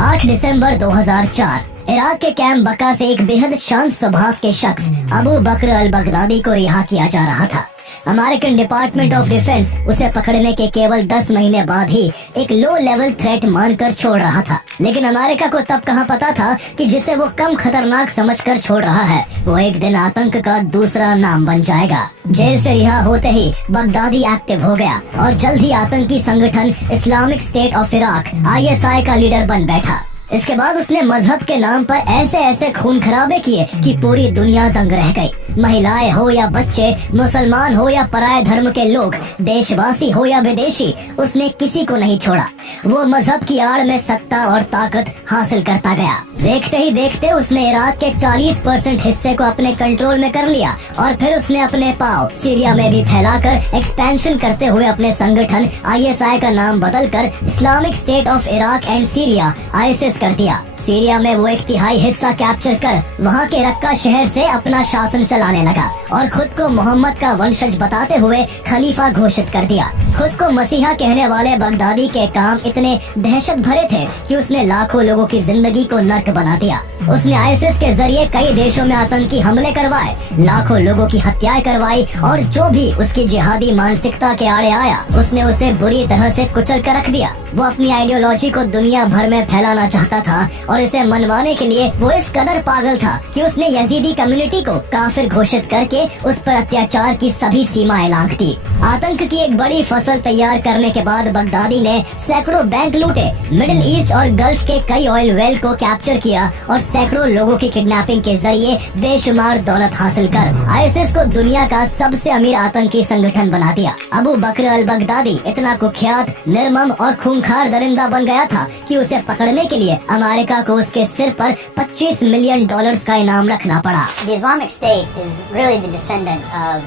8 दिसंबर 2004 Iraq के camp बका से एक बेहद शांत स्वभाव के शख्स अबू बकर अल बगदादी को रिहा किया जा रहा था। अमेरिकन डिपार्टमेंट ऑफ डिफेंस उसे पकड़ने के केवल 10 महीने बाद ही एक लो लेवल थ्रेट मानकर छोड़ रहा था, लेकिन अमेरिका को तब कहाँ पता था कि जिसे वो कम खतरनाक समझकर छोड़ रहा है वो एक दिन आतंक का दूसरा नाम बन जाएगा। जेल से रिहा होते ही बगदादी एक्टिव हो गया और जल्द ही आतंकी संगठन Islamic state of Iraq ISI का लीडर बन बैठा। इसके बाद उसने मजहब के नाम पर ऐसे ऐसे खून खराबे किए कि पूरी दुनिया दंग रह गई। महिलाएं हो या बच्चे, मुसलमान हो या पराये धर्म के लोग, देशवासी हो या विदेशी, उसने किसी को नहीं छोड़ा। वो मजहब की आड़ में सत्ता और ताकत हासिल करता गया। देखते ही देखते उसने इराक के 40% हिस्से को अपने कंट्रोल में कर लिया और फिर उसने अपने पांव सीरिया में भी फैलाकर एक्सपेंशन करते हुए अपने संगठन ISI का नाम बदलकर Islamic state of Iraq and Syria ISIS कर दिया। सीरिया में वो 1/3 हिस्सा कैप्चर कर वहाँ के रक्का शहर से अपना शासन चलाने लगा और खुद को मोहम्मद का वंशज बताते हुए खलीफा घोषित कर दिया। खुद को मसीहा कहने वाले बगदादी के काम इतने दहशत भरे थे कि उसने लाखों लोगों की जिंदगी को नर्क बना दिया। उसने ISIS के जरिए कई देशों में आतंकी हमले करवाए, लाखों लोगों की हत्याएं करवाई और जो भी उसकी जिहादी मानसिकता के आड़े आया उसने उसे बुरी तरह से कुचल कर रख दिया। वो अपनी आइडियोलॉजी को दुनिया भर में फैलाना चाहता था और इसे मनवाने के लिए वो इस कदर पागल था कि उसने यजीदी कम्युनिटी को काफिर घोषित करके उस पर अत्याचार की सभी सीमाएं लांघ दी। आतंक की एक बड़ी फसल तैयार करने के बाद बगदादी ने सैकड़ों बैंक लूटे, मिडिल ईस्ट और गल्फ के कई ऑयल वेल को कैप्चर किया और सैकड़ों लोगों की किडनैपिंग के जरिए बेशुमार दौलत हासिल कर ISIS को दुनिया का सबसे अमीर आतंकी संगठन बना दिया। अबू बकर अल बगदादी इतना कुख्यात, निर्मम और खूंखार दरिंदा बन गया था कि उसे पकड़ने के लिए अमेरिका को उसके सिर पर $25 मिलियन का इनाम रखना पड़ा। The Islamic State is really the descendant of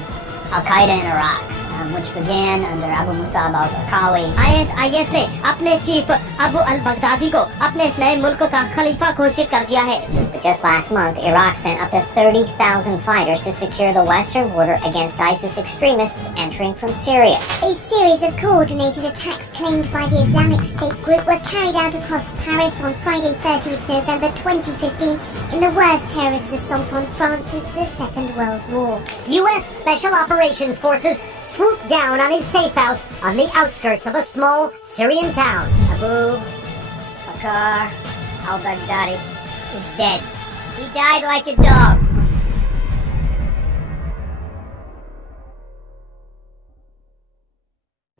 Al-Qaeda in Iraq, which began under Abu Musab al-Zarqawi. IS ने अपने चीफ अबू अल बगदादी को अपने इस नए मुल्क का खलीफा घोषित कर दिया है। But just last month, Iraq sent up to 30,000 fighters to secure the western border against ISIS extremists entering from Syria. A series of coordinated attacks claimed by the Islamic State group were carried out across Paris on Friday 30th November 2015 in the worst terrorist assault on France since the Second World War. US Special Operations Forces swooped down on his safe house on the outskirts of a small Syrian town. Abu Bakr al-Baghdadi is dead. He died like a dog.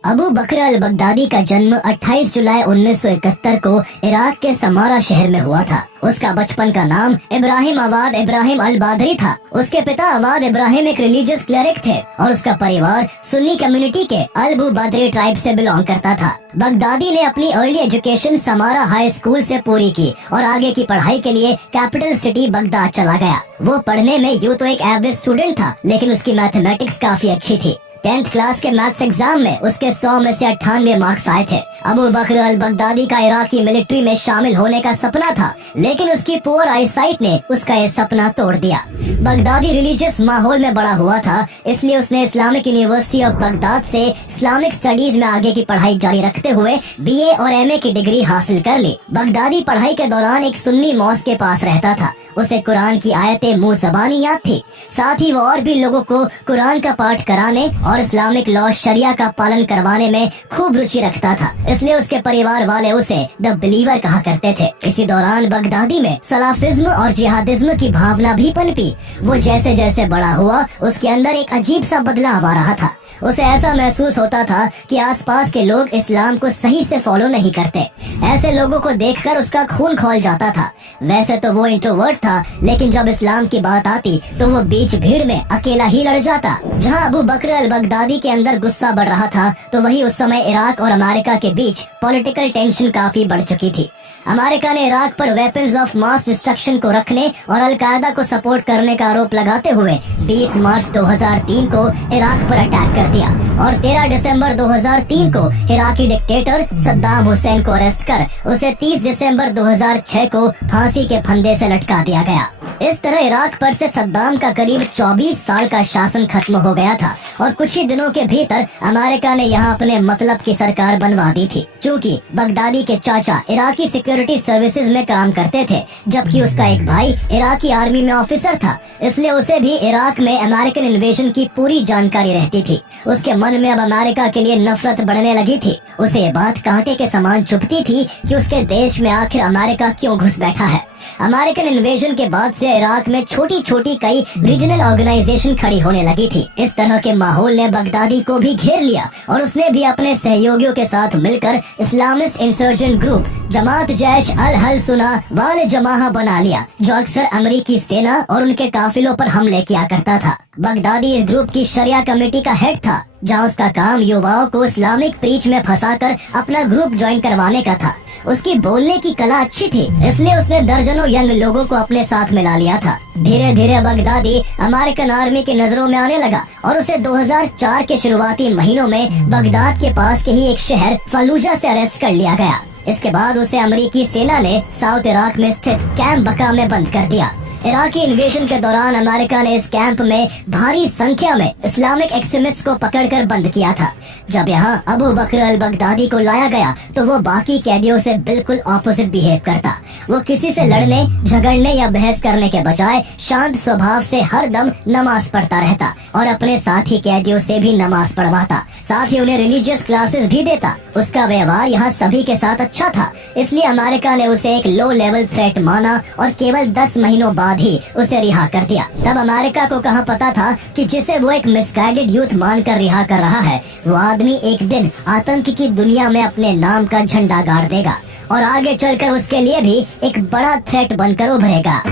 Abu Bakr al Baghdadi का जन्म 28 जुलाई 1971 को Iraq के Samara शहर में हुआ था। उसका बचपन का नाम इब्राहिम अवाद इब्राहिम अल बादरी था। उसके पिता अवाद इब्राहिम एक रिलीजियस क्लेरिक थे और उसका परिवार सुन्नी कम्युनिटी के अल बदरी ट्राइब से बिलोंग करता था। बगदादी ने अपनी early education Samarra high school से पूरी की और आगे की पढ़ाई के लिए कैपिटल सिटी बगदाद चला गया। वो पढ़ने में यूं तो एक एवरेज स्टूडेंट था, लेकिन उसकी मैथमेटिक्स काफी अच्छी थी। 10th क्लास के मैथ्स एग्जाम में उसके 100 में से 98 मार्क्स आए थे। अबू बकर अल बगदादी का इराकी मिलिट्री में शामिल होने का सपना था, लेकिन उसकी पुअर आईसाइट ने उसका ये सपना तोड़ दिया। बगदादी रिलीजियस माहौल में बड़ा हुआ था, इसलिए उसने इस्लामिक यूनिवर्सिटी ऑफ बगदाद से इस्लामिक स्टडीज में आगे की पढ़ाई जारी रखते हुए BA और MA की डिग्री हासिल कर ली। बगदादी पढ़ाई के दौरान एक सुन्नी मॉस्क के पास रहता था। उसे कुरान की आयतें मुंह ज़बानी याद थी। साथ ही वो और भी लोगों को कुरान का पाठ कराने और इस्लामिक लॉ शरिया का पालन करवाने में खूब रुचि रखता था, इसलिए उसके परिवार वाले उसे द बिलीवर कहा करते थे। इसी दौरान बगदादी में सलाफिज्म और जिहादिज्म की भावना भी पनपी। वो जैसे जैसे बड़ा हुआ उसके अंदर एक अजीब सा बदलाव आ रहा था। उसे ऐसा महसूस होता था कि आसपास के लोग इस्लाम को सही से फॉलो नहीं करते। ऐसे लोगों को देखकर उसका खून खौल जाता था। वैसे तो वो इंट्रोवर्ट था, लेकिन जब इस्लाम की बात आती तो वो बीच भीड़ में अकेला ही लड़ जाता। जहाँ अबू बकर अल बगदादी के अंदर गुस्सा बढ़ रहा था, तो वही उस समय इराक और अमेरिका के बीच पॉलिटिकल टेंशन काफी बढ़ चुकी थी। अमेरिका ने इराक पर वेपन्स ऑफ मास डिस्ट्रक्शन को रखने और अलकायदा को सपोर्ट करने का आरोप लगाते हुए 20 मार्च 2003 को इराक पर अटैक कर दिया और 13 दिसंबर 2003 को इराकी डिक्टेटर सद्दाम हुसैन को अरेस्ट कर उसे 30 दिसंबर 2006 को फांसी के फंदे से लटका दिया गया। इस तरह इराक पर से सद्दाम का करीब 24 साल का शासन खत्म हो गया था और कुछ ही दिनों के भीतर अमेरिका ने यहाँ अपने मतलब की सरकार बनवा दी थी। चूँकि बगदादी के चाचा इराकी सिक्योरिटी सर्विसेज में काम करते थे, जबकि उसका एक भाई इराकी आर्मी में ऑफिसर था, इसलिए उसे भी इराक में अमेरिकन इन्वेजन की पूरी जानकारी रहती थी। उसके मन में अब अमेरिका के लिए नफरत बढ़ने लगी थी। उसे ये बात कांटे के समान चुभती थी कि उसके देश में आखिर अमेरिका क्यों घुस बैठा है। अमेरिकन इन्वेजन के बाद से इराक में छोटी छोटी कई रीजनल ऑर्गेनाइजेशन खड़ी होने लगी थी। इस तरह के माहौल ने बगदादी को भी घेर लिया और उसने भी अपने सहयोगियों के साथ मिलकर इस्लामिस्ट इंसर्जेंट ग्रुप जमात जैश अल हल सुना वाल जमाहा बना लिया, जो अक्सर अमेरिकी सेना और उनके काफिलों पर हमले किया करता था। बगदादी इस ग्रुप की शरिया कमेटी का हेड था, जहाँ उसका काम युवाओं को इस्लामिक प्रीच में फंसाकर अपना ग्रुप ज्वाइन करवाने का था। उसकी बोलने की कला अच्छी थी, इसलिए उसने दर्जनों यंग लोगों को अपने साथ मिला लिया था। धीरे धीरे बगदादी अमेरिकन आर्मी की नजरों में आने लगा और उसे 2004 के शुरुआती महीनों में बगदाद के पास के ही एक शहर फलूजा से अरेस्ट कर लिया गया। इसके बाद उसे अमेरिकी सेना ने साउथ इराक में स्थित कैंप बका में बंद कर दिया। इराकी इन्वेजन के दौरान अमेरिका ने इस कैंप में भारी संख्या में इस्लामिक एक्सट्रीमिस्ट को पकड़कर बंद किया था। जब यहाँ अबू बकर अल बगदादी को लाया गया तो वो बाकी कैदियों से बिल्कुल ऑपोजिट बिहेव करता। वो किसी से लड़ने, झगड़ने या बहस करने के बजाय शांत स्वभाव से हर दम नमाज पढ़ता रहता और अपने साथी कैदियों से भी नमाज पढ़वाता, साथ ही उन्हें रिलीजियस क्लासेस भी देता। उसका व्यवहार यहाँ सभी के साथ अच्छा था, इसलिए अमेरिका ने उसे एक लो लेवल थ्रेट माना और केवल 10 महीनों बाद ही उसे रिहा कर दिया। तब अमेरिका को कहाँ पता था कि जिसे वो एक मिसगाइडेड यूथ मानकर रिहा कर रहा है, वो आदमी एक दिन आतंक की दुनिया में अपने नाम का झंडा गाड़ देगा और आगे चलकर उसके लिए भी एक बड़ा थ्रेट बनकर उभरेगा।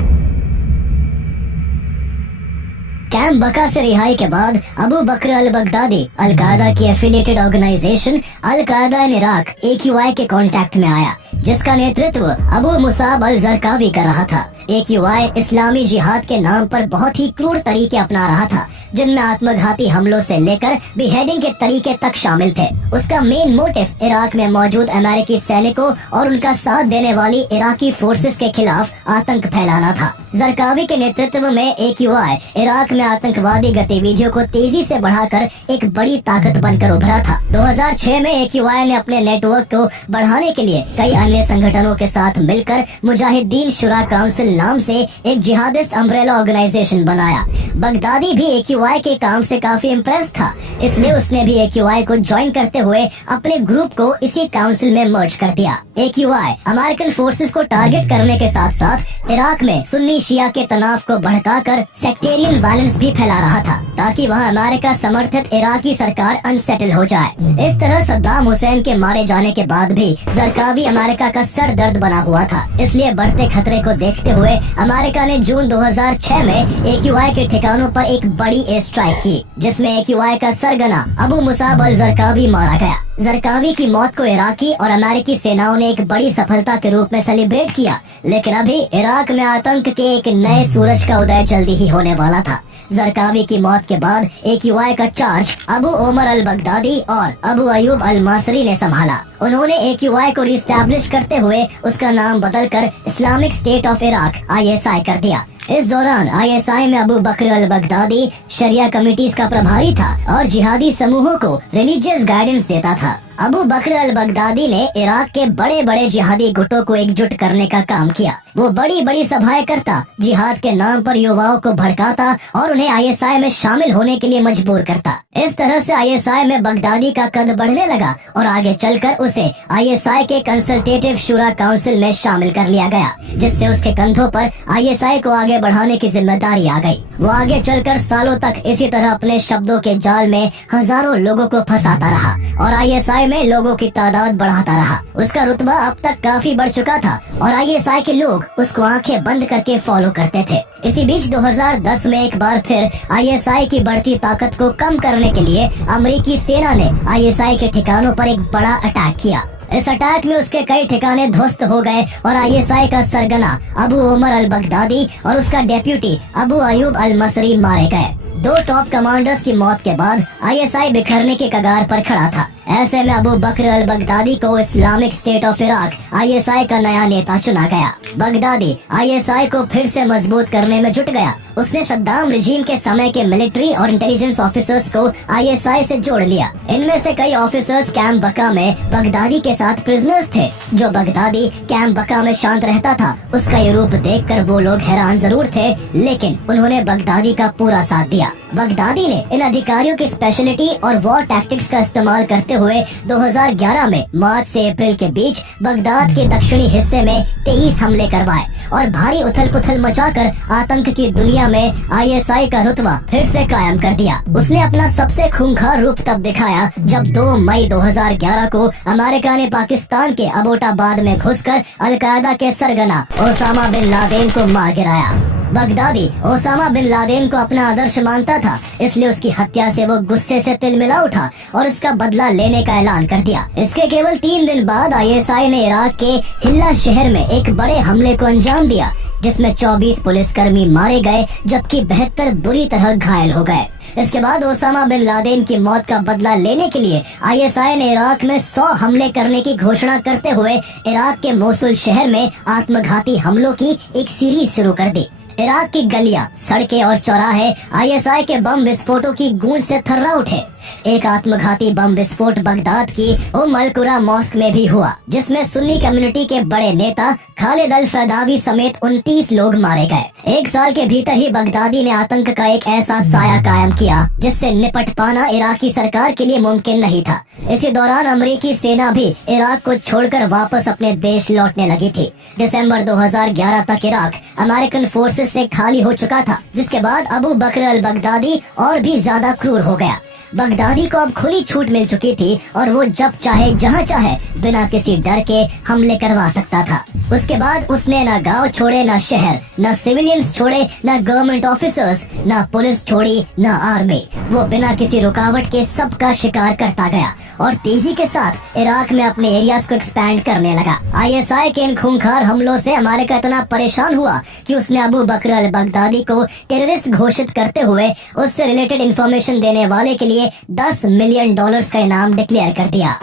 कैंप बका से रिहाई के बाद अबू बकर अल बगदादी अल कायदा की एफिलिएटेड ऑर्गेनाइजेशन अल कायदा इन इराक AQI के कांटेक्ट में आया, जिसका नेतृत्व अबू मुसाब अल जरकावी कर रहा था। AQI इस्लामी जिहाद के नाम पर बहुत ही क्रूर तरीके अपना रहा था, जिनमें आत्मघाती हमलों से लेकर बिहेडिंग के तरीके तक शामिल थे। उसका मेन मोटिव इराक में मौजूद अमेरिकी सैनिकों और उनका साथ देने वाली इराकी फोर्सेस के खिलाफ आतंक फैलाना था। जरकावी के नेतृत्व में AQI इराक में आतंकवादी गतिविधियों को तेजी से बढ़ाकर एक बड़ी ताकत बनकर उभरा था। 2006 में AQI ने अपने नेटवर्क को बढ़ाने के लिए कई अन्य संगठनों के साथ मिलकर मुजाहिदीन शुरा काउंसिल नाम से एक जिहादिस्ट अम्ब्रेला ऑर्गेनाइजेशन बनाया। बगदादी भी AQI के काम से काफी इम्प्रेस था, इसलिए उसने भी AQI को ज्वाइन करते हुए अपने ग्रुप को इसी काउंसिल में मर्ज कर दिया। AQI अमेरिकन फोर्सेस को टारगेट करने के साथ साथ इराक में सुन्नी शिया के तनाव को भड़काकर सेक्टेरियन वायलेंस भी फैला रहा था, ताकि वहां अमेरिका समर्थित इराकी सरकार अनसेटल हो जाए। इस तरह सद्दाम हुसैन के मारे जाने के बाद भी जरकावी अमेरिका का सर दर्द बना हुआ था। इसलिए बढ़ते खतरे को देखते हुए अमेरिका ने जून 2006 में AQI के ठिकानों पर एक बड़ी एयर स्ट्राइक की, जिसमें AQI का सरगना अबू मुसाब अल जरकावी मारा गया। जरकावी की मौत को इराकी और अमेरिकी सेनाओं ने एक बड़ी सफलता के रूप में सेलिब्रेट किया, लेकिन अभी इराक में आतंक के एक नए सूरज का उदय जल्दी ही होने वाला था। जरकावी की मौत के बाद AQI का charge Abu Umar al Baghdadi और अबू अयूब अल मासरी ने संभाला। उन्होंने AQI को रिस्टैब्लिश करते हुए उसका नाम बदलकर Islamic state of Iraq ISI कर दिया। इस दौरान ISI में अबू बकर अल बगदादी शरिया कमिटीज का प्रभारी था और जिहादी समूहों को रिलीजियस गाइडेंस देता था। अबू बकर अल बगदादी ने इराक के बड़े बड़े जिहादी गुटों को एकजुट करने का काम किया। वो बड़ी बड़ी सभाएं करता, जिहाद के नाम पर युवाओं को भड़काता और उन्हें ISI में शामिल होने के लिए मजबूर करता। इस तरह से ISI में बगदादी का कद बढ़ने लगा और आगे चलकर उसे ISI के कंसल्टेटिव शुरा काउंसिल में शामिल कर लिया गया, जिससे उसके कंधों पर ISI को आगे बढ़ाने की जिम्मेदारी आ गई। वो आगे चलकर सालों तक इसी तरह अपने शब्दों के जाल में हजारों लोगों को फंसाता रहा और ISI में लोगों की तादाद बढ़ाता रहा। उसका रुतबा अब तक काफी बढ़ चुका था और ISI के लोग उसको आंखें बंद करके फॉलो करते थे। इसी बीच 2010 में एक बार फिर ISI की बढ़ती ताकत को कम करने के लिए अमेरिकी सेना ने ISI के ठिकानों पर एक बड़ा अटैक किया। इस अटैक में उसके कई ठिकाने ध्वस्त हो गए और ISI का सरगना अबू उमर अल बगदादी और उसका डेप्यूटी अबू अयूब अल मसरी मारे गए। 2 टॉप कमांडर्स की मौत के बाद ISI बिखरने के कगार पर खड़ा था। ऐसे में अबू बकर अल बगदादी को Islamic state of Iraq ISI का नया नेता चुना गया। बगदादी ISI को फिर से मजबूत करने में जुट गया। उसने सद्दाम रिजीम के समय के मिलिट्री और इंटेलिजेंस ऑफिसर्स को ISI से जोड़ लिया। इनमें से कई ऑफिसर्स कैंप बका में बगदादी के साथ प्रिजनर्स थे। जो बगदादी कैंप बका में शांत रहता था, उसका ये रूप देखकर वो लोग हैरान जरूर थे, लेकिन उन्होंने बगदादी का पूरा साथ दिया। बगदादी ने इन अधिकारियों की स्पेशलिटी और वॉर टैक्टिक्स का इस्तेमाल करते हुए 2011 में मार्च से अप्रैल के बीच बगदाद के दक्षिणी हिस्से में 23 हमले करवाए और भारी उथल पुथल मचाकर आतंक की दुनिया में ISI का रुतबा फिर से कायम कर दिया। उसने अपना सबसे खूंखार रूप तब दिखाया जब 2 मई 2011 को अमेरिका ने पाकिस्तान के अबोटाबाद में घुसकर अलकायदा के सरगना ओसामा बिन लादेन को मार गिराया। बगदादी ओसामा बिन लादेन को अपना आदर्श मानता था, इसलिए उसकी हत्या से वो गुस्से से तिलमिला उठा और उसका बदला लेने का ऐलान कर दिया। इसके केवल 3 दिन बाद ISI ने इराक के हिल्ला शहर में एक बड़े हमले को अंजाम दिया, जिसमें 24 पुलिसकर्मी मारे गए जबकि 72 बुरी तरह घायल हो गए। इसके बाद ओसामा बिन लादेन की मौत का बदला लेने के लिए ISI ने इराक में 100 हमले करने की घोषणा करते हुए इराक के मोसुल शहर में आत्मघाती हमलों की एक सीरीज शुरू कर दी। इराक की गलियां, सड़कें और चौराहे ISI के बम विस्फोटों की गूंज से थर्रा उठे। एक आत्मघाती बम विस्फोट बगदाद की उम अल कुरा मॉस्क में भी हुआ, जिसमें सुन्नी कम्युनिटी के बड़े नेता खालिद अल फैदावी समेत 29 लोग मारे गए। 1 साल के भीतर ही बगदादी ने आतंक का एक ऐसा साया कायम किया जिससे निपट पाना इराकी सरकार के लिए मुमकिन नहीं था। इसी दौरान अमेरिकी सेना भी इराक को छोड़कर वापस अपने देश लौटने लगी थी। दिसंबर 2011 तक इराक अमेरिकन फोर्सेस से खाली हो चुका था, जिसके बाद अबू बकर अल बगदादी और भी ज्यादा क्रूर हो गया। बगदादी को अब खुली छूट मिल चुकी थी और वो जब चाहे जहां चाहे बिना किसी डर के हमले करवा सकता था। उसके बाद उसने न गांव छोड़े, न शहर, न सिविलियंस छोड़े, न गवर्नमेंट ऑफिसर्स, न पुलिस छोड़ी, न आर्मी। वो बिना किसी रुकावट के सबका शिकार करता गया और तेजी के साथ इराक में अपने एरियाज को एक्सपैंड करने लगा। ISI के इन खूंखार हमलों से अमेरिका इतना परेशान हुआ कि उसने अबू बकर अल बगदादी को टेररिस्ट घोषित करते हुए उससे रिलेटेड इंफॉर्मेशन देने वाले के लिए $10 मिलियन का इनाम डिक्लेयर कर दिया।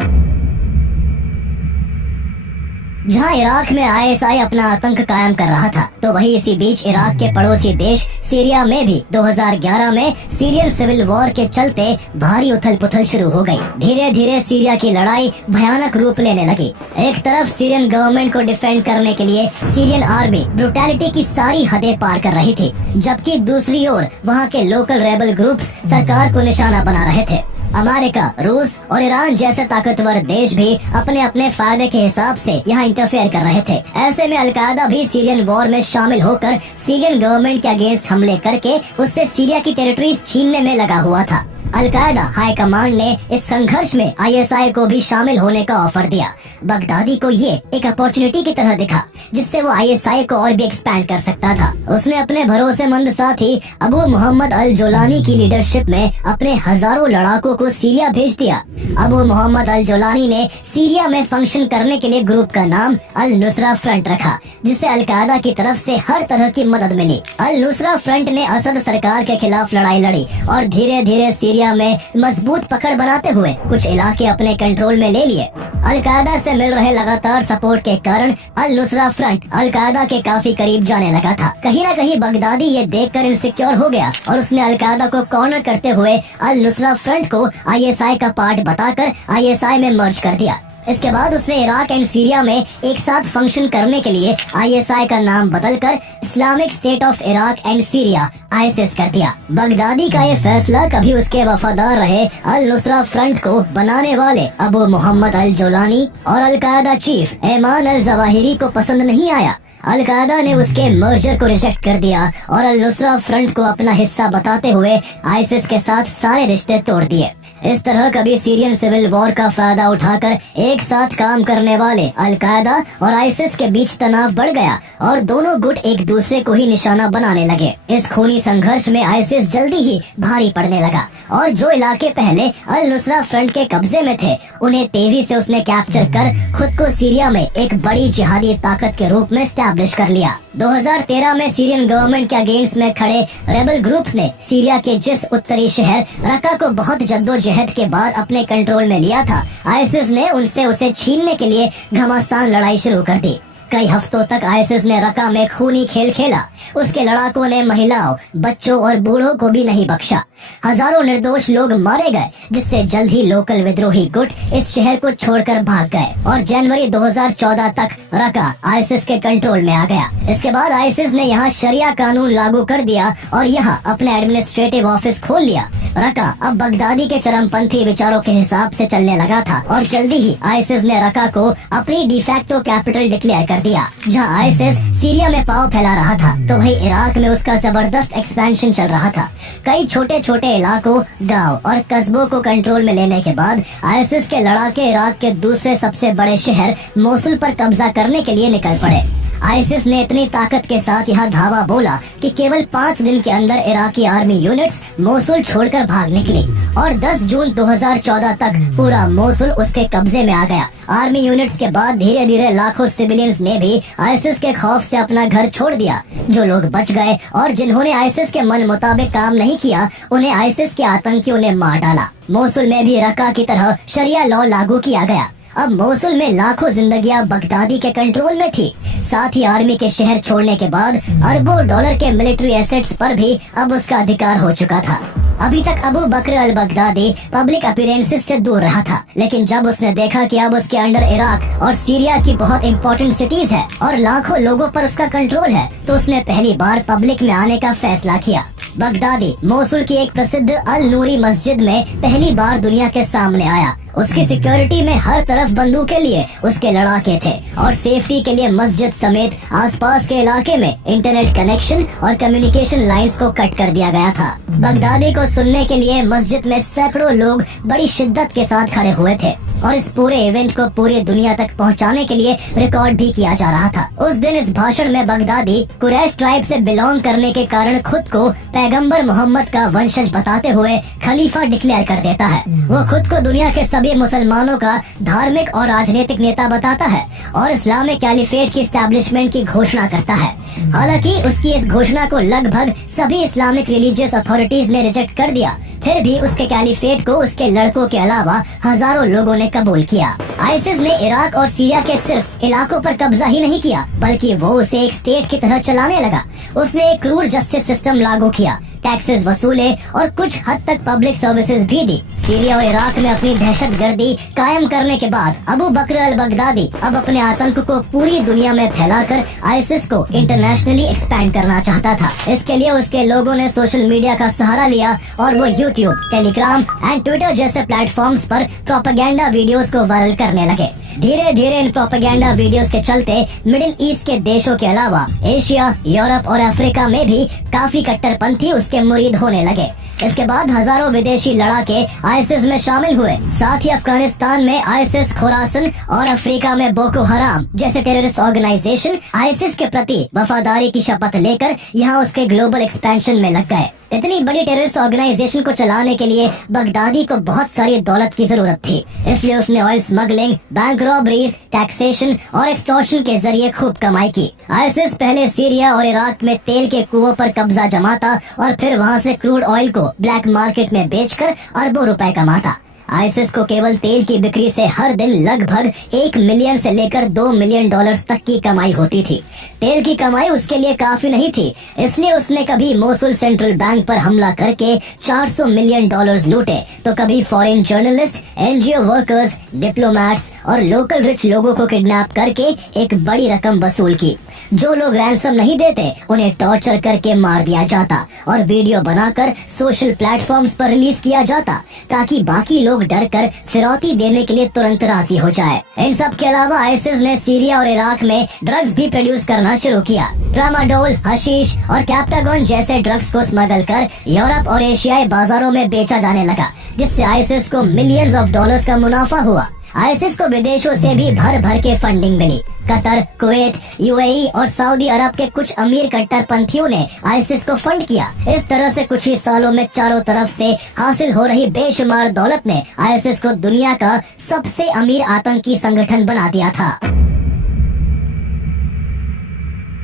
जहां इराक में ISI अपना आतंक कायम कर रहा था, तो वहीं इसी बीच इराक के पड़ोसी देश सीरिया में भी 2011 में सीरियन सिविल वॉर के चलते भारी उथल पुथल शुरू हो गई। धीरे धीरे सीरिया की लड़ाई भयानक रूप लेने लगी। एक तरफ सीरियन गवर्नमेंट को डिफेंड करने के लिए सीरियन आर्मी ब्रुटैलिटी की सारी हदें पार कर रही थी, जबकि दूसरी ओर वहां के लोकल रेबल ग्रुप्स सरकार को निशाना बना रहे थे। अमेरिका, रूस और ईरान जैसे ताकतवर देश भी अपने अपने फायदे के हिसाब से यहाँ इंटरफेयर कर रहे थे। ऐसे में अलकायदा भी सीरियन वॉर में शामिल होकर सीरियन गवर्नमेंट के अगेंस्ट हमले करके उससे सीरिया की टेरिटरीज छीनने में लगा हुआ था। अलकायदा हाई कमांड ने इस संघर्ष में ISI को भी शामिल होने का ऑफर दिया। बगदादी को ये एक अपॉर्चुनिटी की तरह दिखा जिससे वो ISI को और भी एक्सपैंड कर सकता था। उसने अपने भरोसेमंद साथी अबू मोहम्मद अल जोलानी की लीडरशिप में अपने हजारों लड़ाकों को सीरिया भेज दिया। अबू मोहम्मद अल जोलानी ने सीरिया में फंक्शन करने के लिए ग्रुप का नाम अल नुसरा फ्रंट रखा, जिससे अलकायदा की तरफ से हर तरह की मदद मिली। अल नुसरा फ्रंट ने असद सरकार के खिलाफ लड़ाई लड़ी और धीरे धीरे सीरिया में मजबूत पकड़ बनाते हुए कुछ इलाके अपने कंट्रोल में ले लिए। अलकायदा से मिल रहे लगातार सपोर्ट के कारण अल नुसरा फ्रंट अलकायदा के काफी करीब जाने लगा था। कहीं न कहीं बगदादी ये देखकर इनसिक्योर हो गया और उसने अलकायदा को कॉर्नर करते हुए अल नुसरा फ्रंट को ISI का पार्ट बताकर ISI में मर्ज कर दिया। इसके बाद उसने इराक एंड सीरिया में एक साथ फंक्शन करने के लिए ISI का नाम बदलकर Islamic state of Iraq and Syria ISIS कर दिया। बगदादी का ये फैसला कभी उसके वफादार रहे अल नुसरा फ्रंट को बनाने वाले अबू मोहम्मद अल जोलानी और Al Qaeda chief Ayman al Zawahiri को पसंद नहीं आया। अलकायदा ने उसके मर्जर को रिजेक्ट कर दिया और अल नुसरा फ्रंट को अपना हिस्सा बताते हुए ISIS के साथ सारे रिश्ते तोड़ दिए। इस तरह कभी सीरियन सिविल वॉर का फायदा उठाकर एक साथ काम करने वाले अलकायदा और ISIS के बीच तनाव बढ़ गया और दोनों गुट एक दूसरे को ही निशाना बनाने लगे। इस खूनी संघर्ष में ISIS जल्दी ही भारी पड़ने लगा और जो इलाके पहले अल नुसरा फ्रंट के कब्जे में थे उन्हें तेजी से उसने कैप्चर कर खुद को सीरिया में एक बड़ी जिहादी ताकत के रूप में स्टैब्लिश कर लिया। 2013 में सीरियन गवर्नमेंट के अगेंस्ट में खड़े रेबल ग्रुप्स ने सीरिया के जिस उत्तरी शहर रक्का को बहुत जद्दोजहद के बाद अपने कंट्रोल में लिया था, ISIS ने उनसे उसे छीनने के लिए घमासान लड़ाई शुरू कर दी। कई हफ्तों तक आईसिस ने रका में खूनी खेल खेला। उसके लड़ाकों ने महिलाओं, बच्चों और बूढ़ों को भी नहीं बख्शा। हजारों निर्दोष लोग मारे गए, जिससे जल्द ही लोकल विद्रोही गुट इस शहर को छोड़कर भाग गए और जनवरी 2014 तक रका आईसिस के कंट्रोल में आ गया। इसके बाद आईसिस ने यहाँ शरिया कानून लागू कर दिया और यहाँ अपने एडमिनिस्ट्रेटिव ऑफिस खोल लिया। रका अब बगदादी के चरमपंथी विचारों के हिसाब से चलने लगा था और जल्दी ही आईसिस ने रका को अपनी डिफैक्टो कैपिटल डिक्लेयर कर दिया। जहाँ आईसिस सीरिया में पांव फैला रहा था, तो वही इराक में उसका जबरदस्त एक्सपेंशन चल रहा था। कई छोटे छोटे इलाकों, गांव और कस्बों को कंट्रोल में लेने के बाद आईसिस के लड़ाके इराक के दूसरे सबसे बड़े शहर मोसुल पर कब्जा करने के लिए निकल पड़े। आईसिस ने इतनी ताकत के साथ यहाँ धावा बोला कि केवल 5 दिन के अंदर इराकी आर्मी यूनिट्स मोसुल छोड़कर भाग निकली और 10 जून 2014 तक पूरा मोसुल उसके कब्जे में आ गया। आर्मी यूनिट्स के बाद धीरे धीरे लाखों सिविलियंस ने भी आईसिस के खौफ से अपना घर छोड़ दिया। जो लोग बच गए और जिन्होंने आईसिस के मन मुताबिक काम नहीं किया, उन्हें आईसिस के आतंकियों ने मार डाला। मोसुल में भी रका की तरह शरिया लॉ लागू किया गया। अब मोसुल में लाखों जिंदगियां बगदादी के कंट्रोल में थी। साथ ही आर्मी के शहर छोड़ने के बाद अरबों डॉलर के मिलिट्री एसेट्स पर भी अब उसका अधिकार हो चुका था। अभी तक Abu Bakr al Baghdadi public appearances से दूर रहा था, लेकिन जब उसने देखा कि अब उसके अंडर इराक और सीरिया की बहुत इंपॉर्टेंट सिटीज है और लाखों लोगों पर उसका कंट्रोल है, तो उसने पहली बार पब्लिक में आने का फैसला किया। बगदादी मोसुल की एक प्रसिद्ध अल नूरी मस्जिद में पहली बार दुनिया के सामने आया। उसकी सिक्योरिटी में हर तरफ बंदूकें लिए उसके लड़ाके थे और सेफ्टी के लिए मस्जिद समेत आसपास के इलाके में इंटरनेट कनेक्शन और कम्युनिकेशन लाइंस को कट कर दिया गया था। बगदादी को सुनने के लिए मस्जिद में सैकड़ों लोग बड़ी शिद्दत के साथ खड़े हुए थे और इस पूरे इवेंट को पूरी दुनिया तक पहुंचाने के लिए रिकॉर्ड भी किया जा रहा था। उस दिन इस भाषण में बगदादी कुरैश ट्राइब से बिलोंग करने के कारण खुद को पैगंबर मोहम्मद का वंशज बताते हुए खलीफा डिक्लेयर कर देता है। वो खुद को दुनिया के सभी मुसलमानों का धार्मिक और राजनीतिक नेता बताता है और इस्लामिक कैलिफेट की एस्टैब्लिशमेंट की घोषणा करता है। हालांकि उसकी इस घोषणा को लगभग सभी इस्लामिक रिलीजियस अथॉरिटीज ने रिजेक्ट कर दिया, फिर भी उसके कैलिफेट को उसके लड़कों के अलावा हजारों लोगों ने कबूल किया। आईसिस ने इराक और सीरिया के सिर्फ इलाकों पर कब्जा ही नहीं किया, बल्कि वो उसे एक स्टेट की तरह चलाने लगा। उसने एक क्रूर जस्टिस सिस्टम लागू किया, टैक्सेस वसूले और कुछ हद तक पब्लिक सर्विसेज भी दी। सीरिया और इराक में अपनी दहशतगर्दी कायम करने के बाद अबू बकर अल बगदादी अब अपने आतंक को पूरी दुनिया में फैलाकर आईसिस को इंटरनेशनली एक्सपैंड करना चाहता था। इसके लिए उसके लोगों ने सोशल मीडिया का सहारा लिया और वो यूट्यूब, टेलीग्राम एंड ट्विटर जैसे प्लेटफॉर्म्स पर प्रोपेगेंडा वीडियोस को वायरल करने लगे। धीरे धीरे इन प्रोपेगेंडा वीडियोस के चलते मिडिल ईस्ट के देशों के अलावा एशिया, यूरोप और अफ्रीका में भी काफी कट्टरपंथी उसके मुरीद होने लगे। इसके बाद हजारों विदेशी लड़ाके आईसिस में शामिल हुए। साथ ही अफगानिस्तान में आईसिस, खुरासन और अफ्रीका में बोको हराम जैसे टेररिस्ट ऑर्गेनाइजेशन आईसिस के प्रति वफादारी की शपथ लेकर यहाँ उसके ग्लोबल एक्सपेंशन में लग गए। इतनी बड़ी टेररिस्ट ऑर्गेनाइजेशन को चलाने के लिए बगदादी को बहुत सारी दौलत की जरूरत थी, इसलिए उसने oil smuggling, bank robberies, taxation और एक्सटॉर्शन के जरिए खूब कमाई की। आईसिस पहले सीरिया और इराक में तेल के कुओं पर कब्जा जमाता और फिर वहाँ से क्रूड ऑयल को ब्लैक मार्केट में बेचकर अरबों रुपए कमाता। आईसिस को केवल तेल की बिक्री से हर दिन लगभग 1 मिलियन से लेकर 2 मिलियन डॉलर्स तक की कमाई होती थी। तेल की कमाई उसके लिए काफी नहीं थी, इसलिए उसने कभी मोसुल सेंट्रल बैंक पर हमला करके 400 मिलियन डॉलर्स लूटे, तो कभी foreign journalist, NGO workers, diplomats और लोकल रिच लोगों को किडनैप करके एक बड़ी रकम वसूल की। जो लोग रैंसम नहीं देते उन्हें टॉर्चर करके मार दिया जाता और वीडियो बनाकर सोशल प्लेटफॉर्म्स पर रिलीज किया जाता, ताकि बाकी लोग डर कर फिरौती देने के लिए तुरंत राजी हो जाए। इन सब के अलावा आईसिस ने सीरिया और इराक में ड्रग्स भी प्रोड्यूस करना शुरू किया। ट्रामाडोल, हशीश और कैप्टागोन जैसे ड्रग्स को स्मगल कर यूरोप और एशियाई बाजारों में बेचा जाने लगा, जिससे आईसिस को मिलियंस ऑफ डॉलर्स का मुनाफा हुआ। आईसिस को विदेशों से भी भर भर के फंडिंग मिली। कतर, कुवैत, यूएई और सऊदी अरब के कुछ अमीर कट्टरपंथियों ने आईसिस को फंड किया। इस तरह से कुछ ही सालों में चारों तरफ से हासिल हो रही बेशुमार दौलत ने आईसिस को दुनिया का सबसे अमीर आतंकी संगठन बना दिया था।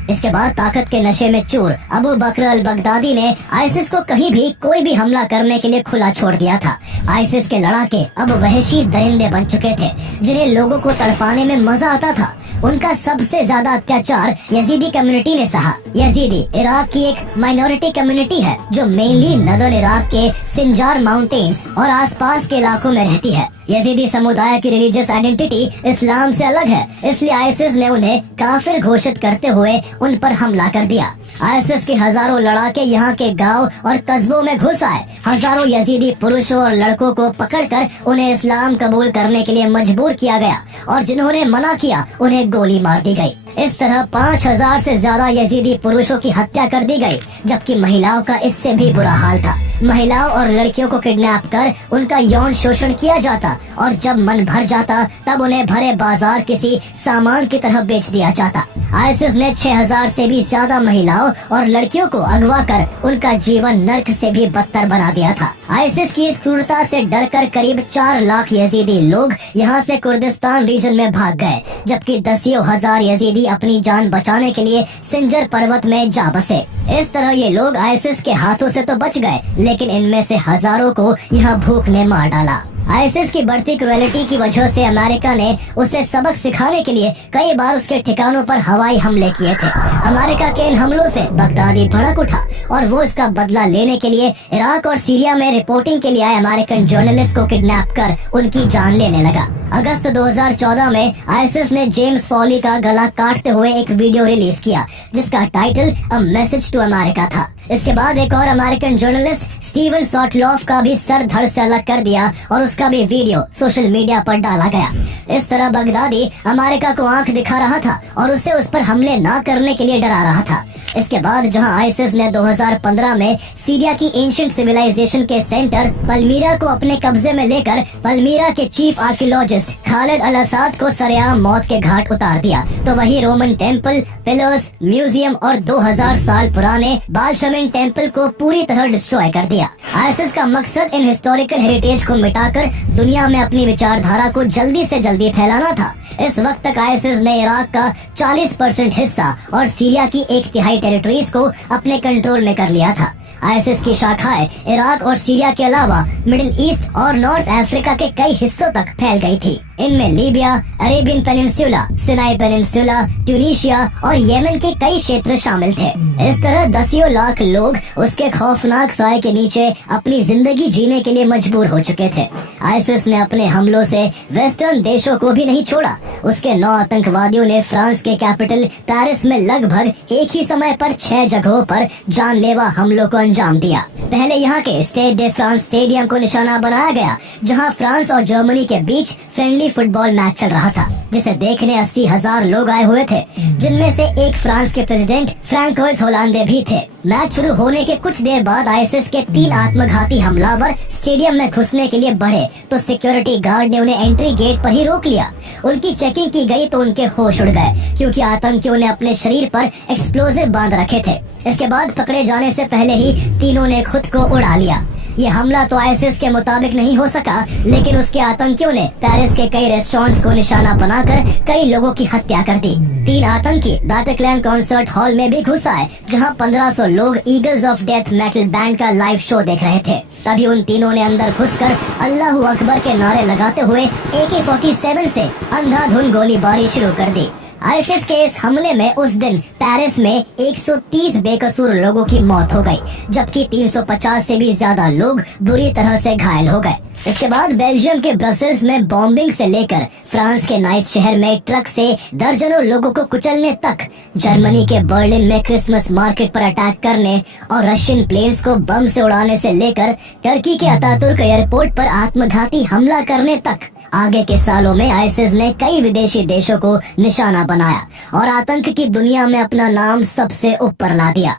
इसके बाद ताकत के नशे में चूर अबू बकर अल बगदादी ने आईसिस को कहीं भी कोई भी हमला करने के लिए खुला छोड़ दिया था। आईसिस के लड़ाके अब वहशी दरिंदे बन चुके थे, जिन्हें लोगों को तड़पाने में मजा आता था। उनका सबसे ज्यादा अत्याचार यजीदी कम्युनिटी ने सहा। यजीदी इराक की एक माइनॉरिटी कम्युनिटी है जो मेनली नदर्न इराक के सिंजार माउंटेन्स और आसपास के इलाकों में रहती है। यजीदी समुदाय की रिलीजियस आइडेंटिटी इस्लाम से अलग है, इसलिए आईसिस ने उन्हें काफिर घोषित करते हुए उन पर हमला कर दिया। आईसिस के हजारों लड़ाके यहाँ के गांव और कस्बों में घुस आए। हजारों यजीदी पुरुषों और लड़कों को पकड़कर उन्हें इस्लाम कबूल करने के लिए मजबूर किया गया और जिन्होंने मना किया उन्हें गोली मार दी गई। इस तरह 5000 से ज्यादा यजीदी पुरुषों की हत्या कर दी गई, जबकि महिलाओं का इससे भी बुरा हाल था। महिलाओं और लड़कियों को किडनैप कर उनका यौन शोषण किया जाता और जब मन भर जाता तब उन्हें भरे बाजार किसी सामान की तरह बेच दिया जाता। आईसिस ने 6000 से भी ज्यादा महिलाओं और लड़कियों को अगवा कर उनका जीवन नर्क से भी बदतर बना दिया था। आईसिस की इस क्रूरता से डरकर करीब 4 लाख यजीदी लोग यहाँ से कुर्दिस्तान रीजन में भाग गए, जबकि दसियों हजार यजीदी अपनी जान बचाने के लिए सिंजर पर्वत में जा बसे। इस तरह ये लोग आईसिस के हाथों से तो बच गए, लेकिन इनमें से हजारों को यहाँ भूख ने मार डाला। आईसिस की बढ़ती क्रूएलिटी की वजह से अमेरिका ने उसे सबक सिखाने के लिए कई बार उसके ठिकानों पर हवाई हमले किए थे। अमेरिका के इन हमलों से बगदादी भड़क उठा और वो इसका बदला लेने के लिए इराक और सीरिया में रिपोर्टिंग के लिए आए अमेरिकन जर्नलिस्ट को किडनैप कर उनकी जान लेने लगा। अगस्त 2014 में आईसिस ने जेम्स फॉली का गला काटते हुए एक वीडियो रिलीज किया, जिसका title a message to America था। इसके बाद एक और अमेरिकन जर्नलिस्ट स्टीवन सॉटलॉफ का भी सर धड़ से अलग कर दिया और उसका भी वीडियो सोशल मीडिया पर डाला गया। इस तरह बगदादी अमेरिका को आंख दिखा रहा था और उसे उस पर हमले न करने के लिए डरा रहा था। इसके बाद जहां आईसिस ने 2015 में सीरिया की एंशिएंट सिविलाइजेशन के सेंटर पलमीरा को अपने कब्जे में लेकर पलमीरा के चीफ आर्कियोलॉजिस्ट खालिद अल असाद को सरेआम मौत के घाट उतार दिया, तो वही रोमन टेम्पल, पिलर्स, म्यूजियम और 2000 साल पुराने बालशमिन टेम्पल को पूरी तरह डिस्ट्रॉय कर दिया। आईसिस का मकसद इन हिस्टोरिकल हेरिटेज को मिटाकर दुनिया में अपनी विचारधारा को जल्दी से जल्दी फैलाना था। इस वक्त तक आईसिस ने इराक का 40% हिस्सा और सीरिया की 1/3 टेरिटरीज को अपने कंट्रोल में कर लिया था। आईसिस की शाखाएं इराक और सीरिया के अलावा मिडिल ईस्ट और नॉर्थ अफ्रीका के कई हिस्सों तक फैल गई थी। इनमें Libya, Arabian peninsula, Sinai peninsula, Tunisia और येमेन के कई क्षेत्र शामिल थे। इस तरह दसियों लाख लोग उसके खौफनाक साए के नीचे अपनी जिंदगी जीने के लिए मजबूर हो चुके थे। आईसिस ने अपने हमलों से वेस्टर्न देशों को भी नहीं छोड़ा। उसके 9 आतंकवादियों ने फ्रांस के कैपिटल पेरिस में लगभग एक ही समय पर 6 जगहों पर जानलेवा हमलों को अंजाम दिया। पहले यहाँ के स्टेड डे फ्रांस स्टेडियम को निशाना बनाया गया, जहाँ फ्रांस और जर्मनी के बीच फ्रेंडली फुटबॉल मैच चल रहा था, जिसे देखने 80,000 लोग आए हुए थे, जिनमें से एक फ्रांस के प्रेसिडेंट फ्रैंकोइस होलांदे भी थे। मैच शुरू होने के कुछ देर बाद आईसिस के 3 आत्मघाती हमलावर स्टेडियम में घुसने के लिए बढ़े, तो सिक्योरिटी गार्ड ने उन्हें एंट्री गेट पर ही रोक लिया। उनकी चेकिंग की गई तो उनके होश उड़ गए, क्योंकि आतंकियों ने अपने शरीर पर एक्सप्लोजिव बांध रखे थे। इसके बाद पकड़े जाने से पहले ही तीनों ने खुद को उड़ा लिया। ये हमला तो आईसिस के मुताबिक नहीं हो सका, लेकिन उसके आतंकियों ने पेरिस के कई रेस्टोरेंट्स को निशाना बनाकर कई लोगों की हत्या कर दी। 3 आतंकी बैटक्लैन कॉन्सर्ट हॉल में भी घुस आए, जहां 1500 लोग eagles of death metal band का लाइव शो देख रहे थे। तभी उन तीनों ने अंदर घुसकर अल्लाहू अकबर के नारे लगाते हुए AK-47 से अंधाधुंध गोलीबारी शुरू कर दी। आईसिस के इस हमले में उस दिन पेरिस में 130 बेकसूर लोगों की मौत हो गई, जबकि 350 से भी ज्यादा लोग बुरी तरह से घायल हो गए। इसके बाद बेल्जियम के ब्रसेल्स में बॉम्बिंग से लेकर फ्रांस के नाइस शहर में ट्रक से दर्जनों लोगों को कुचलने तक, जर्मनी के बर्लिन में क्रिसमस मार्केट पर अटैक करने और रशियन प्लेन्स को बम से उड़ाने से लेकर टर्की के अतातुर्क एयरपोर्ट पर आत्मघाती हमला करने तक, आगे के सालों में आईसिस ने कई विदेशी देशों को निशाना बनाया और आतंक की दुनिया में अपना नाम सबसे ऊपर ला दिया।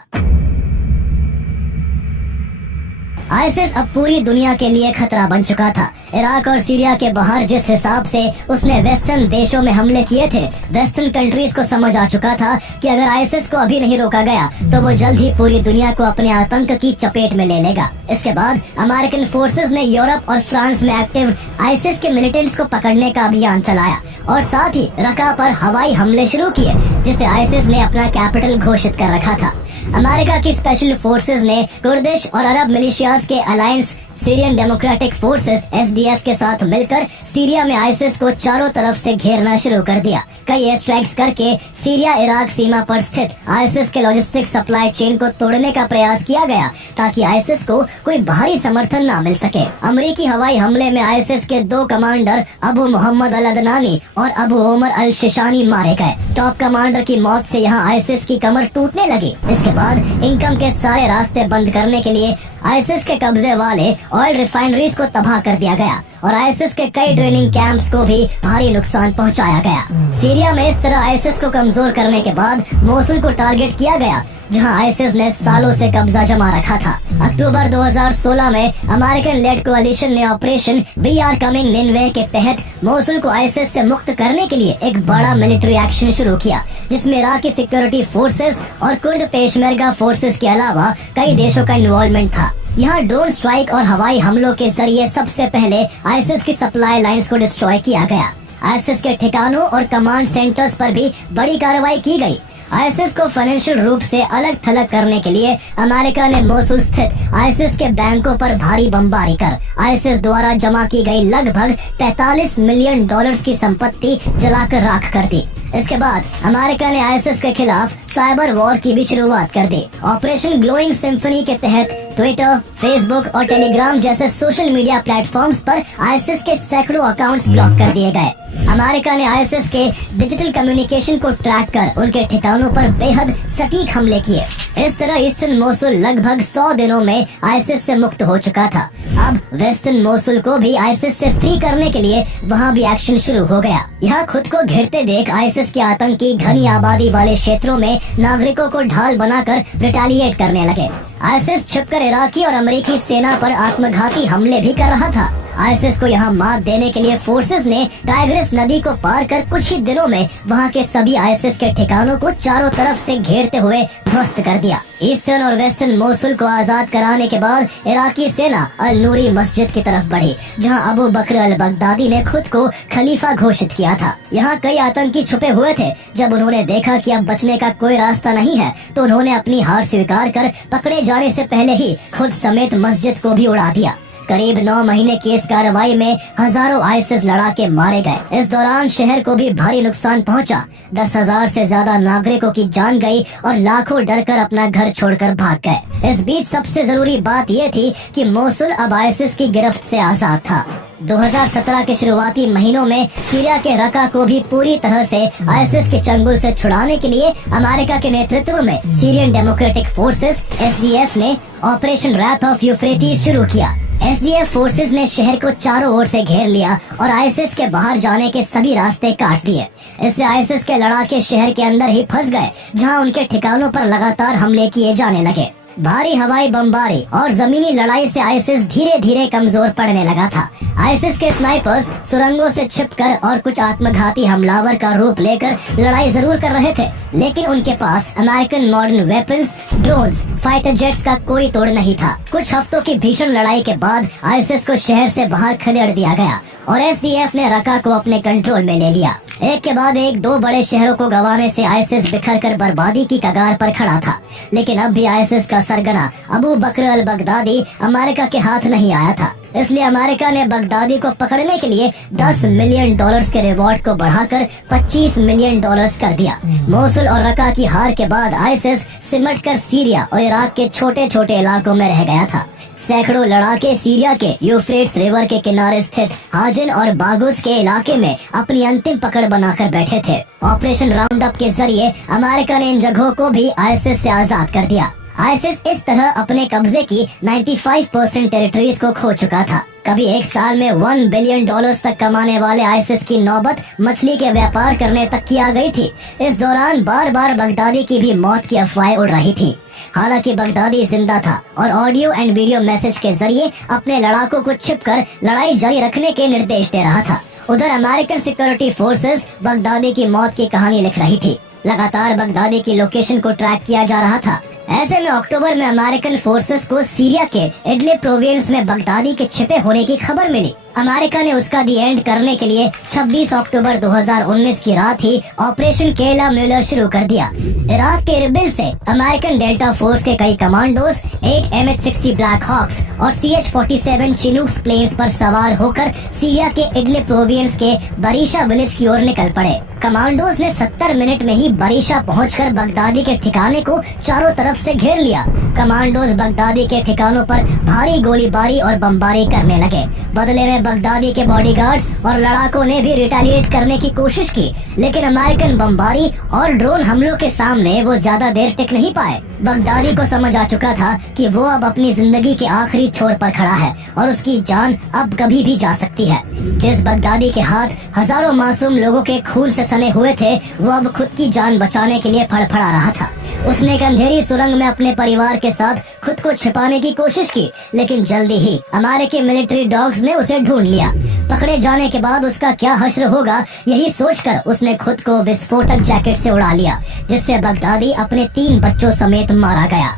आईसिस अब पूरी दुनिया के लिए खतरा बन चुका था। इराक और सीरिया के बाहर जिस हिसाब से उसने वेस्टर्न देशों में हमले किए थे, वेस्टर्न कंट्रीज को समझ आ चुका था कि अगर आईसिस को अभी नहीं रोका गया तो वो जल्द ही पूरी दुनिया को अपने आतंक की चपेट में ले लेगा। इसके बाद अमेरिकन फोर्सेस ने यूरोप और फ्रांस में एक्टिव आईसिस के मिलिटेंट्स को पकड़ने का अभियान चलाया और साथ ही रका पर हवाई हमले शुरू किए, जिसे आईसिस ने अपना कैपिटल घोषित कर रखा था। अमेरिका की स्पेशल फोर्सेस ने कुर्दिश और अरब मिलिशियाज के alliance Syrian democratic forces SDF के साथ मिलकर सीरिया में आईसिस को चारों तरफ से घेरना शुरू कर दिया। कई एयर स्ट्राइक्स करके सीरिया इराक सीमा पर स्थित आईसिस के लॉजिस्टिक सप्लाई चेन को तोड़ने का प्रयास किया गया ताकि आईसिस को कोई भारी समर्थन न मिल सके। अमेरिकी हवाई हमले में आईसिस के 2 कमांडर अबू मोहम्मद अल अदनानी और अबू उमर अल शिशानी मारे गए। टॉप कमांडर की मौत से यहाँ आईसिस की कमर टूटने लगी। इसके बाद इनकम के सारे रास्ते बंद करने के लिए आईसिस के कब्जे वाले ऑयल रिफाइनरीज को तबाह कर दिया गया और आईसिस के कई ट्रेनिंग कैंप्स को भी भारी नुकसान पहुंचाया गया। सीरिया में इस तरह आईसिस को कमजोर करने के बाद मोसुल को टारगेट किया गया, जहां आईसिस ने सालों से कब्जा जमा रखा था। अक्टूबर 2016 में अमेरिकन लेड कोalition ने ऑपरेशन वी आर कमिंग निन्वे के तहत मोसुल को आईसिस से मुक्त करने के लिए एक बड़ा मिलिट्री एक्शन शुरू किया, जिसमें इराकी सिक्योरिटी फोर्सेस और कुर्द पेशमर्गा फोर्सेस के अलावा कई देशों का इन्वॉल्वमेंट था। यहाँ ड्रोन स्ट्राइक और हवाई हमलों के जरिए सबसे पहले आईसिस की सप्लाई लाइंस को डिस्ट्रॉय किया गया। आईसिस के ठिकानों और कमांड सेंटर्स पर भी बड़ी कार्रवाई की गई। आईसिस को फाइनेंशियल रूप से अलग थलग करने के लिए अमेरिका ने मोसुल स्थित आईसिस के बैंकों पर भारी बमबारी कर आईसिस द्वारा जमा की गई लगभग 45 मिलियन डॉलर्स की संपत्ति जलाकर राख कर दी। इसके बाद अमेरिका ने आईसिस के खिलाफ साइबर वॉर की भी शुरुआत कर दी। ऑपरेशन ग्लोइंग सिम्फनी के तहत ट्विटर, फेसबुक और टेलीग्राम जैसे सोशल मीडिया प्लेटफॉर्म्स पर आईसिस के सैकड़ों अकाउंट्स ब्लॉक कर दिए गए। अमेरिका ने आईसिस के डिजिटल कम्युनिकेशन को ट्रैक कर उनके ठिकानों पर बेहद सटीक हमले किए। इस तरह ईस्टर्न मोसुल लगभग 100 दिनों में आईसिस से मुक्त हो चुका था। अब वेस्टर्न मोसुल को भी आईसिस से फ्री करने के लिए वहाँ भी एक्शन शुरू हो गया। यहाँ खुद को घिरते देख आईसिस के आतंकी घनी आबादी वाले क्षेत्रों में नागरिकों को ढाल बनाकर रिटेलिएट करने लगे। आईसिस छिपकर इराकी और अमेरिकी सेना पर आत्मघाती हमले भी कर रहा था। आईसिस को यहाँ मात देने के लिए फोर्सेस ने टाइग्रिस नदी को पार कर कुछ ही दिनों में वहाँ के सभी आईसिस के ठिकानों को चारों तरफ से घेरते हुए ध्वस्त कर दिया। ईस्टर्न और वेस्टर्न मोसुल को आजाद कराने के बाद इराकी सेना अल नूरी मस्जिद की तरफ बढ़ी, जहाँ अबू बकर अल बगदादी ने खुद को खलीफा घोषित किया था। यहाँ कई आतंकी छुपे हुए थे। जब उन्होंने देखा कि अब बचने का कोई रास्ता नहीं है, तो उन्होंने अपनी हार स्वीकार कर पकड़े जाने से पहले ही खुद समेत मस्जिद को भी उड़ा दिया। करीब 9 महीने की इस कार्रवाई में हजारों आईसिस लड़ाके मारे गए। इस दौरान शहर को भी भारी नुकसान पहुंचा। 10,000 से ज्यादा नागरिकों की जान गई और लाखों डरकर अपना घर छोड़कर भाग गए। इस बीच सबसे जरूरी बात ये थी कि मोसुल अब आईसिस की गिरफ्त से आजाद था। 2017 के शुरुआती महीनों में सीरिया के रका को भी पूरी तरह से आईसिस के चंगुल से छुड़ाने के लिए अमेरिका के नेतृत्व में सीरियन डेमोक्रेटिक फोर्सेस एसडीएफ ने ऑपरेशन रैथ ऑफ यूफ्रेटिस शुरू किया। एसडीएफ फोर्सेस ने शहर को चारों ओर से घेर लिया और आईसिस के बाहर जाने के सभी रास्ते काट दिए। इससे आईसिस के लड़ाके शहर के अंदर ही फंस गए, जहां उनके ठिकानों पर लगातार हमले किए जाने लगे। भारी हवाई बमबारी और जमीनी लड़ाई से आईसिस धीरे धीरे कमजोर पड़ने लगा था। आईसिस के स्नाइपर्स सुरंगों से छिपकर और कुछ आत्मघाती हमलावर का रूप लेकर लड़ाई जरूर कर रहे थे, लेकिन उनके पास American modern weapons, drones, fighter jets का कोई तोड़ नहीं था। कुछ हफ्तों की भीषण लड़ाई के बाद आईसिस को शहर से बाहर खदेड़ दिया गया और एसडीएफ ने रका को अपने कंट्रोल में ले लिया। एक के बाद एक 2 बड़े शहरों को गंवाने से आईसिस बिखर कर बर्बादी की कगार पर खड़ा था। लेकिन अब भी आईसिस का सरगना Abu Bakr al Baghdadi America के हाथ नहीं आया था। इसलिए अमेरिका ने बगदादी को पकड़ने के लिए $10 मिलियन के रिवॉर्ड को बढ़ाकर $25 मिलियन कर दिया। मोसुल और रका की हार के बाद आईसिस सिमट कर सीरिया और इराक के छोटे छोटे इलाकों में रह गया था। सैकड़ों लड़ाके सीरिया के यूफ्रेट्स रिवर के किनारे स्थित हाजिन और बागुस के इलाके में अपनी अंतिम पकड़ बनाकर बैठे थे। ऑपरेशन राउंड अप के जरिए अमेरिका ने इन जगहों को भी आईसिस से आजाद कर दिया। आईसिस इस तरह अपने कब्जे की 95% टेरिटरीज को खो चुका था। कभी एक साल में $1 बिलियन तक कमाने वाले आईसिस की नौबत मछली के व्यापार करने तक की आ गई थी। इस दौरान बार बार बगदादी की भी मौत की अफवाहें उड़ रही थी। हालांकि बगदादी जिंदा था और ऑडियो एंड वीडियो मैसेज के जरिए अपने लड़ाकों को छिपकर लड़ाई जारी रखने के निर्देश दे रहा था। उधर अमेरिकन सिक्योरिटी फोर्सेस बगदादी की मौत की कहानी लिख रही थी। लगातार बगदादी की लोकेशन को ट्रैक किया जा रहा था। ऐसे में अक्टूबर में अमेरिकन फोर्सेस को सीरिया के इडलिब प्रोविंस में बगदादी के छिपे होने की खबर मिली। अमेरिका ने उसका दी एंड करने के लिए 26 अक्टूबर 2019 की रात ही ऑपरेशन केला म्यूलर शुरू कर दिया। इराक के इरबिल से अमेरिकन डेल्टा फोर्स के कई कमांडोज 8 MH-60 ब्लैक हॉक्स और CH-47 चिनूक्स प्लेन्स पर सवार होकर सीरिया के इडलिब प्रोविंस के बरीशा विलेज की ओर निकल पड़े। कमांडोज ने 70 मिनट में ही बरीशा पहुंचकर बगदादी के ठिकाने को चारों तरफ से घेर लिया। कमांडोज बगदादी के ठिकानों पर भारी गोलीबारी और बमबारी करने लगे। बदले में बगदादी के बॉडीगार्ड्स और लड़ाकों ने भी रिटेलिएट करने की कोशिश की, लेकिन अमेरिकन बमबारी और ड्रोन हमलों के सामने वो ज्यादा देर टिक नहीं पाए। बगदादी को समझ आ चुका था कि वो अब अपनी जिंदगी के आखिरी छोर पर खड़ा है और उसकी जान अब कभी भी जा सकती है। जिस बगदादी के हाथ हजारों मासूम लोगों के खून से सने हुए थे, वो अब खुद की जान बचाने के लिए फड़फड़ा रहा था। उसने एक अंधेरी सुरंग में अपने परिवार के साथ खुद को छिपाने की कोशिश की, लेकिन जल्दी ही अमेरिकी मिलिट्री डॉग्स ने उसे ढूंढ लिया। पकड़े जाने के बाद उसका क्या हश्र होगा, यही सोचकर उसने खुद को विस्फोटक जैकेट से उड़ा लिया, जिससे बगदादी अपने 3 बच्चों समेत मारा गया।